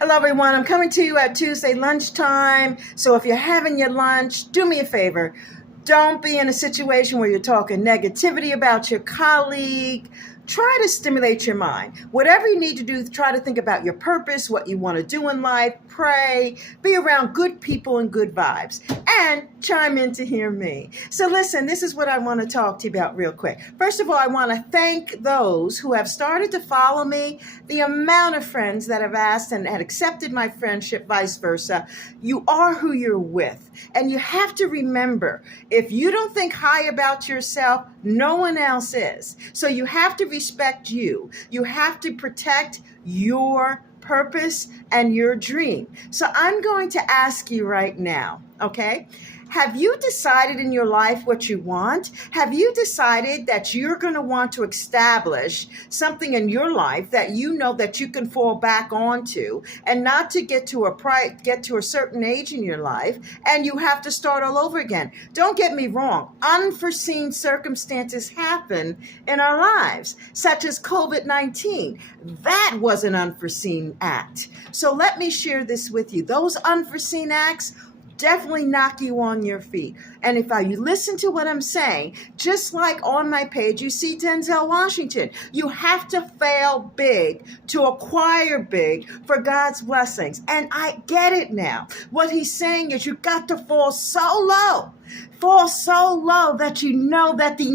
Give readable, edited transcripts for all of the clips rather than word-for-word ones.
Hello, everyone. I'm coming to you at Tuesday lunchtime. So if you're having your lunch, do me a favor. Don't be in a situation where you're talking negativity about your colleague. Try to stimulate your mind. Whatever you need to do, try to think about your purpose, what you want to do in life, pray, be around good people and good vibes, and chime in to hear me. So listen, this is what I want to talk to you about real quick. First of all, I want to thank those who have started to follow me, the amount of friends that have asked and had accepted my friendship, vice versa. You are who you're with. And you have to remember, if you don't think high about yourself, no one else is. So you have to respect you. You have to protect your purpose and your dream. So I'm going to ask you right now, okay? Have you decided in your life what you want? Have you decided that you're going to want to establish something in your life that you know that you can fall back onto, and not to get to a certain age in your life and you have to start all over again? Don't get me wrong. Unforeseen circumstances happen in our lives, such as COVID-19. That was an unforeseen act. So let me share this with you. Those unforeseen acts definitely knock you on your feet. And if you listen to what I'm saying, just like on my page, you see Denzel Washington. You have to fail big to acquire big for God's blessings. And I get it now. What he's saying is you got to fall so low. Fall so low that you know that the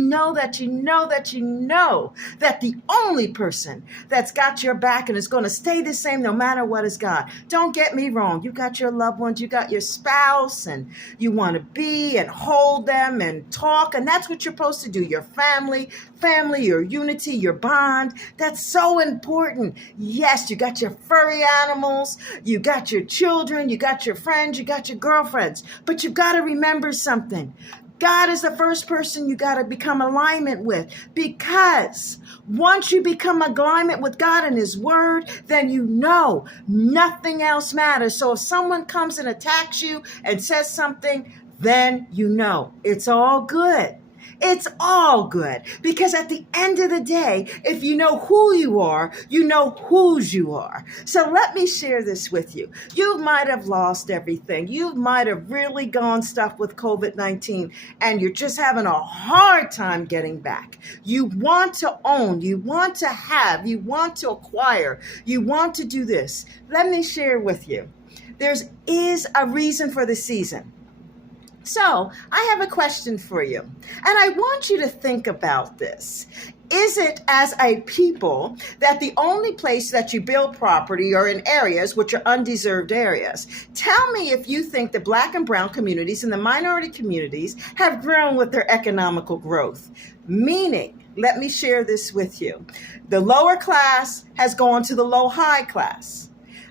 only person that's got your back and is going to stay the same no matter what is God. Don't get me wrong. You got your loved ones, you got your spouse, and you want to be and hold them and talk. And that's what you're supposed to do. Your family, your unity, your bond. That's so important. Yes, you got your furry animals, you got your children, you got your friends, you got your girlfriends. But you've got to remember something. God is the first person you got to become alignment with, because once you become alignment with God and his word, then you know nothing else matters. So if someone comes and attacks you and says something, then you know it's all good. It's all good, because at the end of the day, if you know who you are, you know whose you are. So let me share this with you. You might have lost everything. You might have really gone stuff with COVID-19, and you're just having a hard time getting back. You want to own, you want to have, you want to acquire, you want to do this. Let me share with you. There is a reason for the season. So I have a question for you, and I want you to think about this. Is it as a people that the only place that you build property are in areas which are undeserved areas? Tell me if you think the Black and brown communities and the minority communities have grown with their economical growth. Meaning, let me share this with you. The lower class has gone to the low-high class.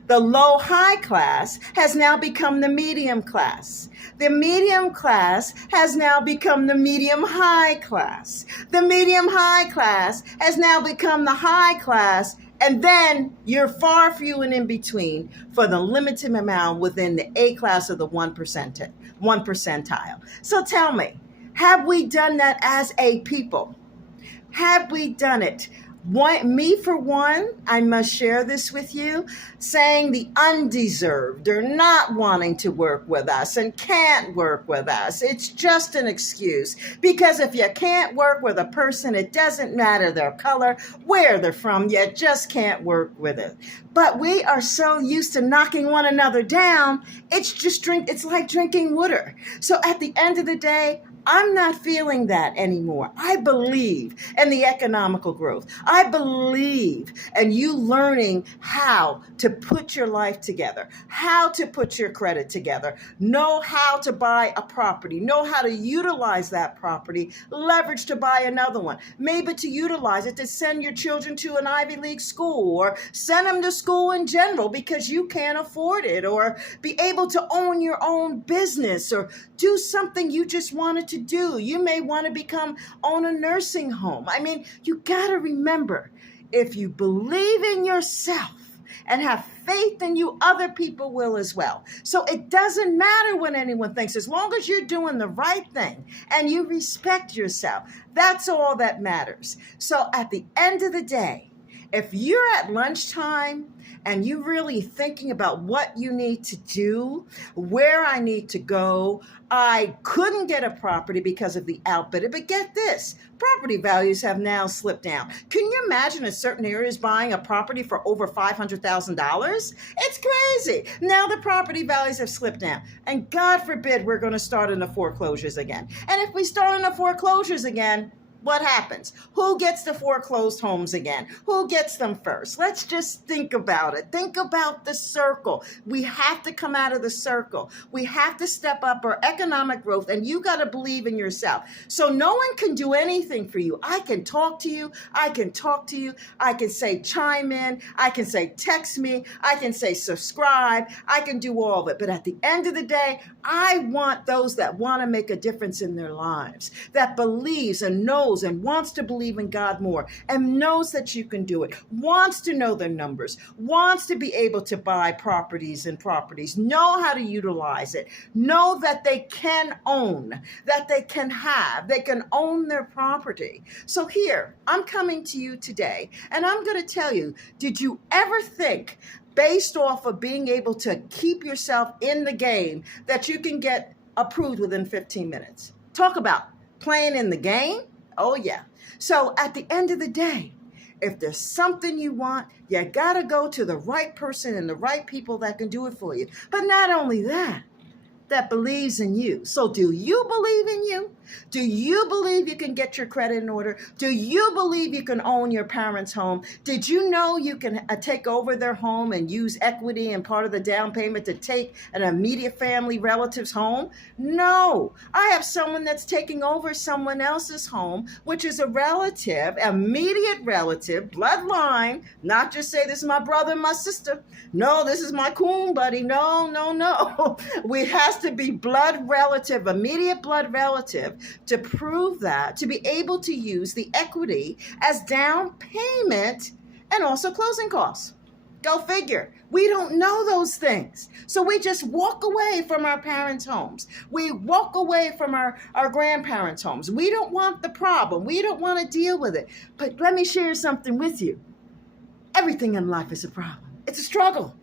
The low-high class has now become the medium class. The medium class has now become the medium-high class. The medium-high class has now become the high class. And then you're far few and in between for the limited amount within the A class of the 1%. So tell me, have we done that as a people? Have we done it? Me, for one, I must share this with you, saying the undeserved are not wanting to work with us and can't work with us. It's just an excuse, because if you can't work with a person, it doesn't matter their color, where they're from, you just can't work with it. But we are so used to knocking one another down, it's like drinking water. So at the end of the day, I'm not feeling that anymore. I believe in the economical growth. I believe in you learning how to put your life together, how to put your credit together, know how to buy a property, know how to utilize that property, leverage to buy another one, maybe to utilize it to send your children to an Ivy League school, or send them to school in general because you can't afford it, or be able to own your own business, or do something you just wanted to do. You may want to own a nursing home. I mean, you got to remember, if you believe in yourself and have faith in you, other people will as well. So it doesn't matter what anyone thinks, as long as you're doing the right thing and you respect yourself. That's all that matters. So at the end of the day, If you're at lunchtime and you're really thinking about what you need to do, where I need to go, I couldn't get a property because of the outbid. But get this, property values have now slipped down. Can you imagine in certain areas buying a property for over $500,000? It's crazy. Now the property values have slipped down. And God forbid we're going to start in the foreclosures again. And if we start in the foreclosures again, what happens? Who gets the foreclosed homes again? Who gets them first? Let's just think about it. Think about the circle. We have to come out of the circle. We have to step up our economic growth, and you got to believe in yourself. So no one can do anything for you. I can talk to you. I can talk to you. I can say chime in. I can say text me. I can say subscribe. I can do all of it. But at the end of the day, I want those that want to make a difference in their lives, that believes and knows and wants to believe in God more and knows that you can do it, wants to know their numbers, wants to be able to buy properties, know how to utilize it, know that they can own, that they can have, they can own their property. So here, I'm coming to you today and I'm going to tell you, did you ever think, based off of being able to keep yourself in the game, that you can get approved within 15 minutes? Talk about playing in the game. Oh, yeah. So at the end of the day, if there's something you want, you got to go to the right person and the right people that can do it for you. But not only that, that believes in you. So do you believe in you? Do you believe you can get your credit in order? Do you believe you can own your parents' home? Did you know you can take over their home and use equity and part of the down payment to take an immediate family relative's home? No. I have someone that's taking over someone else's home, which is a relative, immediate relative, bloodline, not just say this is my brother and my sister. No, this is my coon buddy. No. We has to be blood relative, immediate blood relative, to prove that, to be able to use the equity as down payment and also closing costs. Go figure. We don't know those things. So we just walk away from our parents' homes. We walk away from our grandparents' homes. We don't want the problem. We don't want to deal with it. But let me share something with you. Everything in life is a problem. It's a struggle.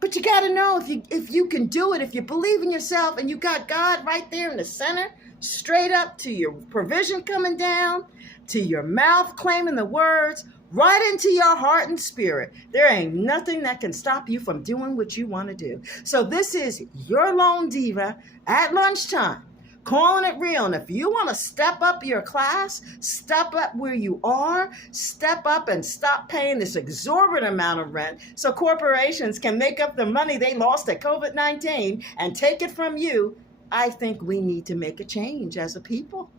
But you got to know if you can do it, if you believe in yourself and you got God right there in the center, straight up to your provision coming down, to your mouth claiming the words, right into your heart and spirit. There ain't nothing that can stop you from doing what you want to do. So this is your lone diva at lunchtime, calling it real. And if you want to step up your class, step up where you are, step up and stop paying this exorbitant amount of rent so corporations can make up the money they lost at COVID-19 and take it from you, I think we need to make a change as a people.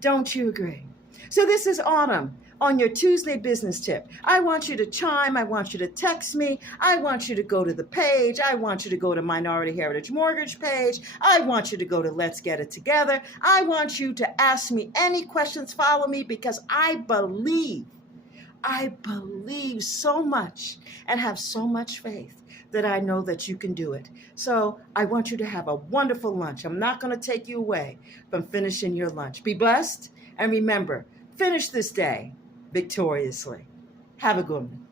Don't you agree? So this is Autumn on your Tuesday business tip. I want you to chime. I want you to text me. I want you to go to the page. I want you to go to Minority Heritage Mortgage page. I want you to go to Let's Get It Together. I want you to ask me any questions. Follow me because I believe so much and have so much faith that I know that you can do it. So I want you to have a wonderful lunch. I'm not going to take you away from finishing your lunch. Be blessed, and remember, finish this day victoriously. Have a good one.